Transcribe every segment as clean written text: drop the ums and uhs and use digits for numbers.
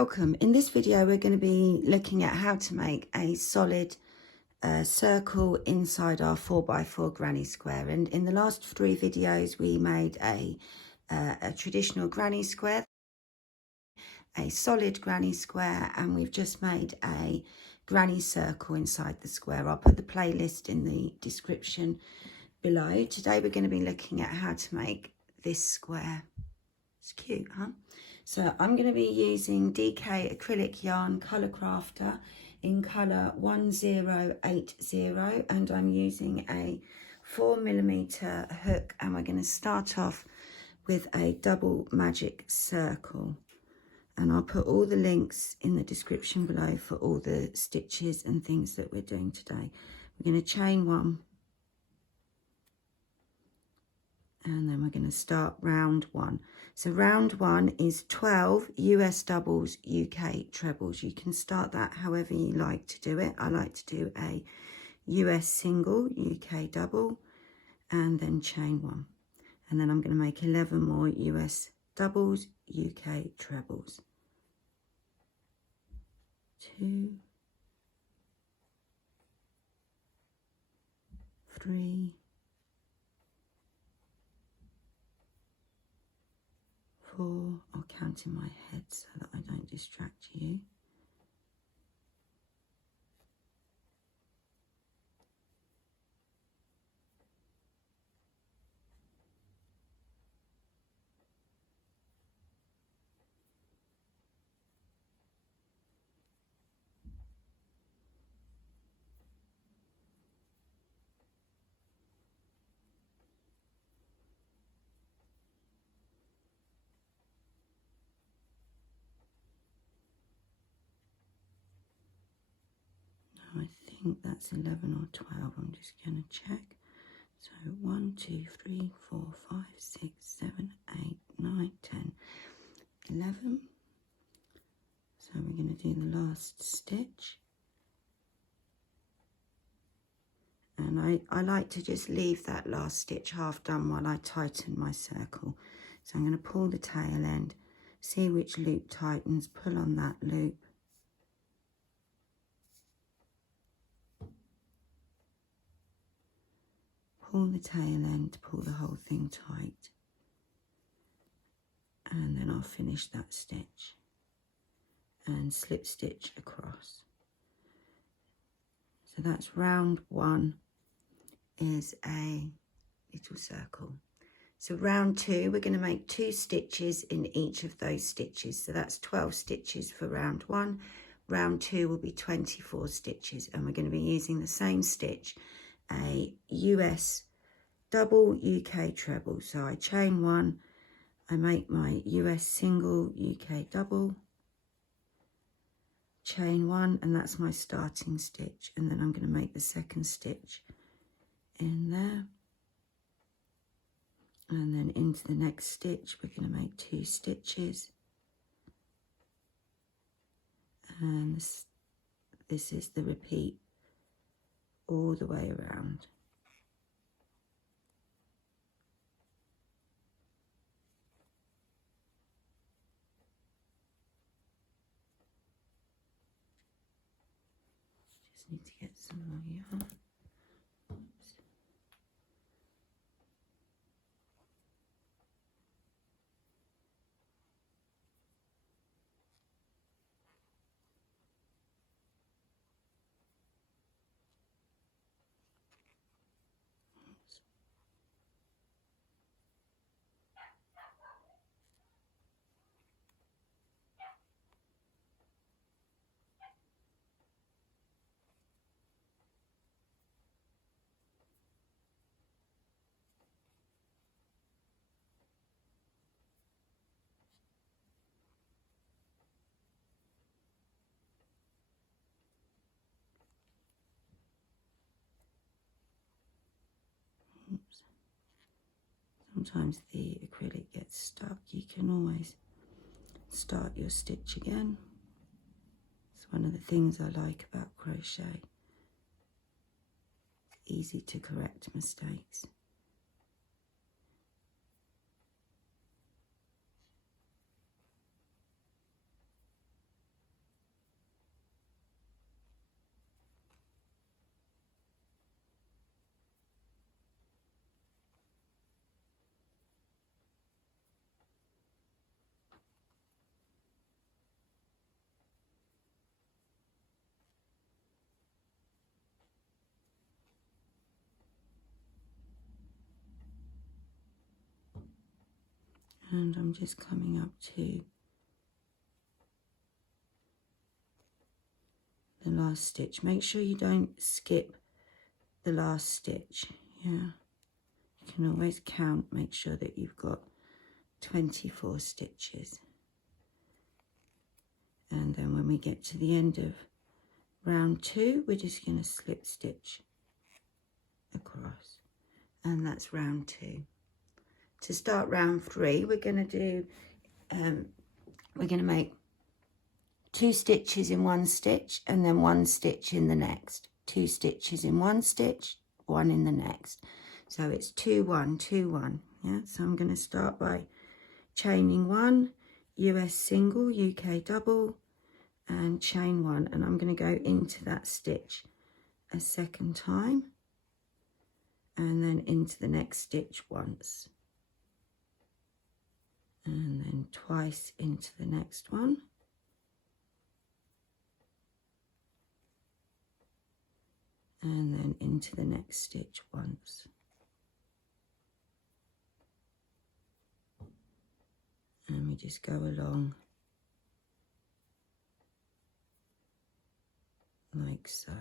Welcome. In this video we're going to be looking at how to make a solid circle inside our 4x4 granny square, and in the last 3 videos we made a traditional granny square, a solid granny square, and we've just made a granny circle inside the square. I'll put the playlist in the description below. Today we're going to be looking at how to make this square. It's cute, huh? So I'm going to be using DK acrylic yarn colour crafter in colour 1080, and I'm using a 4mm hook, and we're going to start off with a double magic circle, and I'll put all the links in the description below for all the stitches and things that we're doing today. We're going to chain 1, and then we're going to start round 1. So round 1 is 12 US doubles, UK trebles. You can start that however you like to do it. I like to do a US single, UK double, and then chain 1. And then I'm going to make 11 more US doubles, UK trebles. 2, 3, 4, I'll count in my head so that I don't distract you. 'Now I think that's 11 or 12. I'm just going to check. So 1, 2, 3, 4, 5, 6, 7, 8, 9, 10, 11. So we're going to do the last stitch. And I like to just leave that last stitch half done while I tighten my circle. So I'm going to pull the tail end, see which loop tightens, pull on that loop. Pull the tail end, pull the whole thing tight. And then I'll finish that stitch and slip stitch across. So that's round 1 is a little circle. So round 2, we're going to make 2 stitches in each of those stitches. So that's 12 stitches for round 1. Round 2 will be 24 stitches, and we're going to be using the same stitch, a US double, UK treble. So I chain 1, I make my US single, UK double, chain 1, and that's my starting stitch, and then I'm going to make the second stitch in there, and then into the next stitch we're going to make 2 stitches, and this is the repeat all the way around. Just need to get some more yarn. Oops. Oops. Sometimes the acrylic gets stuck. You can always start your stitch again. It's one of the things I like about crochet. It's easy to correct mistakes. And I'm just coming up to the last stitch. Make sure you don't skip the last stitch. Yeah, you can always count, make sure that you've got 24 stitches. And then when we get to the end of round 2, we're just going to slip stitch across, and that's round 2. To start round 3, we're going to do we're going to make 2 stitches in one stitch and then 1 stitch in the next, 2 stitches in one stitch, 1 in the next. So it's 2 1 2 1. Yeah, so I'm going to start by chaining 1, US single, UK double, and chain 1, and I'm going to go into that stitch a second time and then into the next stitch once, and then twice into the next one, and then into the next stitch once, and we just go along like so.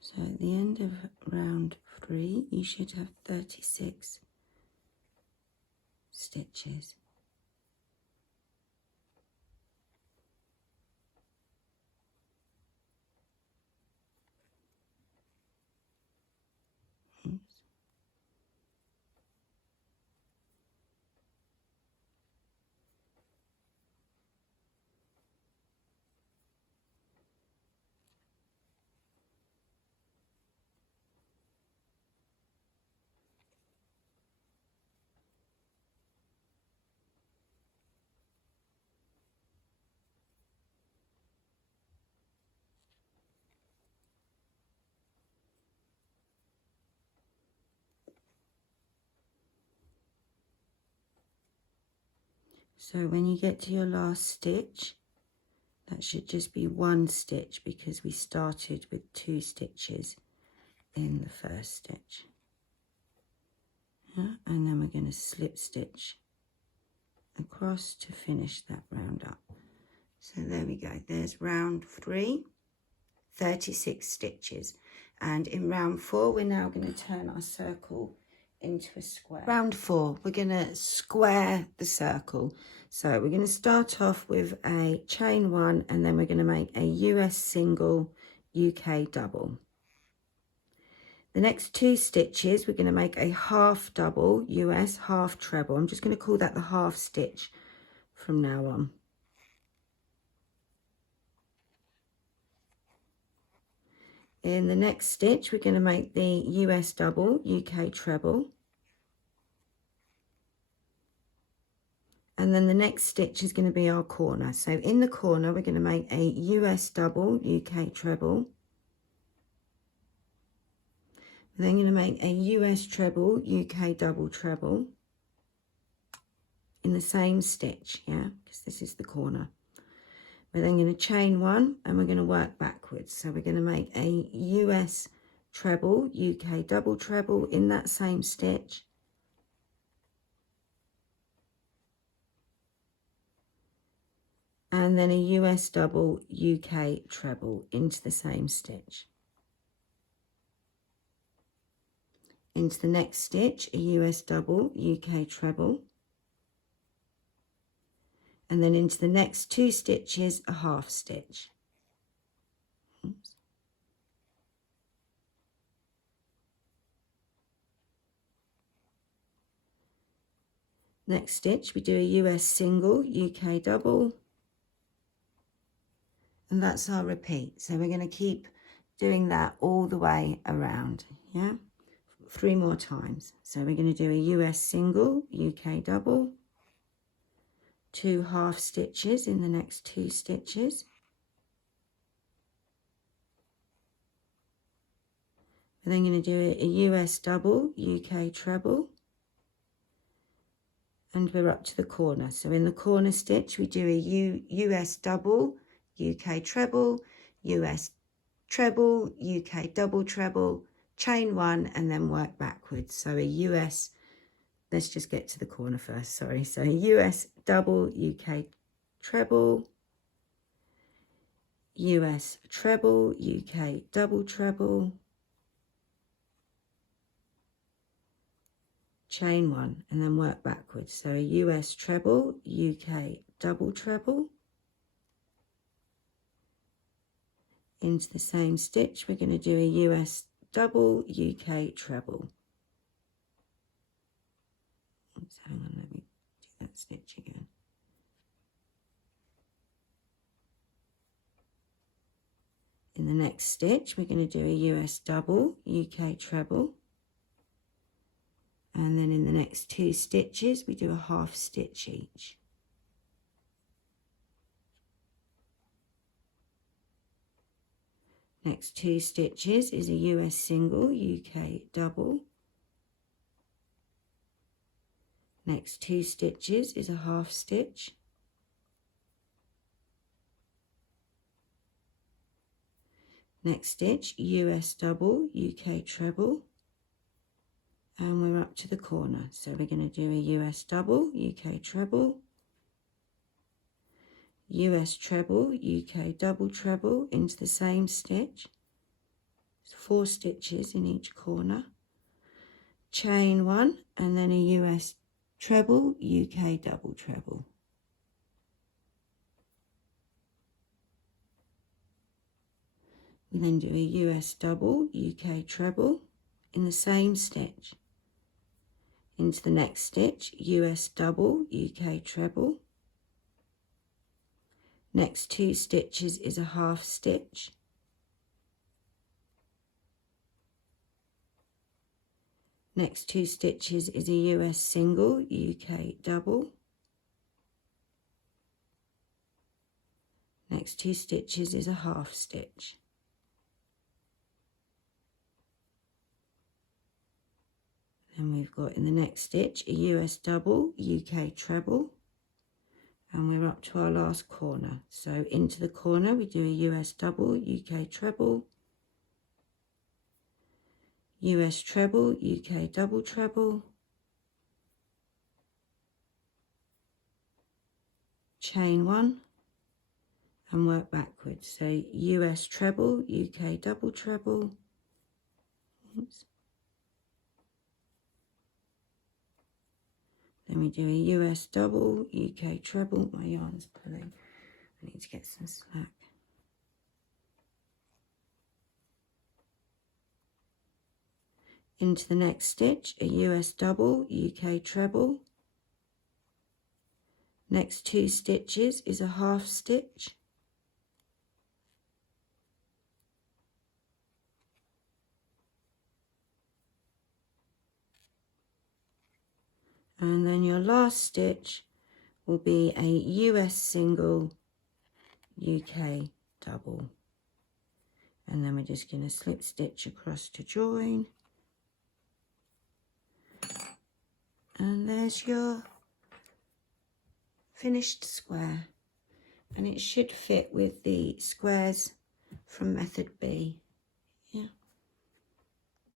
So at the end of round 3, you should have 36 stitches. Oops. So when you get to your last stitch, that should just be 1 stitch because we started with 2 stitches in the first stitch. Yeah, and then we're going to slip stitch across to finish that round up. So there we go, there's round 3, 36 stitches. And in round 4, we're now going to turn our circle into a square. Round 4, we're going to square the circle. So we're going to start off with a chain 1, and then we're going to make a US single, UK double. The next 2 stitches, we're going to make a half double, US, half treble. I'm just going to call that the half stitch from now on. In the next stitch, we're going to make the US double, UK treble. And then the next stitch is going to be our corner. So in the corner, we're going to make a US double, UK treble. We're then going to make a US treble, UK double treble in the same stitch, yeah, because this is the corner. We're then going to chain one and we're going to work backwards. So we're going to make a US treble, UK double treble in that same stitch. And then a US double, UK treble into the same stitch. Into the next stitch, a US double, UK treble. And then into the next 2 stitches, a half stitch. Oops. Next stitch, we do a US single, UK double. And that's our repeat. So we're going to keep doing that all the way around, yeah? 3 more times. So we're going to do a US single, UK double, 2 half stitches in the next 2 stitches. We're then going to do a US double, UK treble, and we're up to the corner. So in the corner stitch, we do a US double, UK treble, US treble, UK double treble, chain one, and then work backwards. So a US, let's just get to the corner first, sorry. So a US double, UK treble, US treble, UK double treble, chain one, and then work backwards. So a US treble, UK double treble, into the same stitch, we're going to do a US double, UK treble. Oops, hang on, let me do that stitch again. In the next stitch, we're going to do a US double, UK treble. And then in the next 2 stitches, we do a half stitch each. Next 2 stitches is a US single, UK double. Next 2 stitches is a half stitch. Next stitch, US double, UK treble. And we're up to the corner. So we're going to do a US double, UK treble, US treble, UK double treble into the same stitch. 4 stitches in each corner. Chain one, and then a US treble, UK double treble. We then do a US double, UK treble in the same stitch. Into the next stitch, US double, UK treble. Next 2 stitches is a half stitch. Next 2 stitches is a US single, UK double. Next 2 stitches is a half stitch. And we've got in the next stitch a US double, UK treble, and we're up to our last corner. So into the corner we do a US double, UK treble, US treble, UK double treble, chain one, and work backwards. So US treble, UK double treble, oops. Then we do a US double, UK treble. My yarn's pulling. I need to get some slack. Into the next stitch, a US double, UK treble. Next 2 stitches is a half stitch. And then your last stitch will be a US single, UK double. And then we're just going to slip stitch across to join. And there's your finished square. And it should fit with the squares from method B.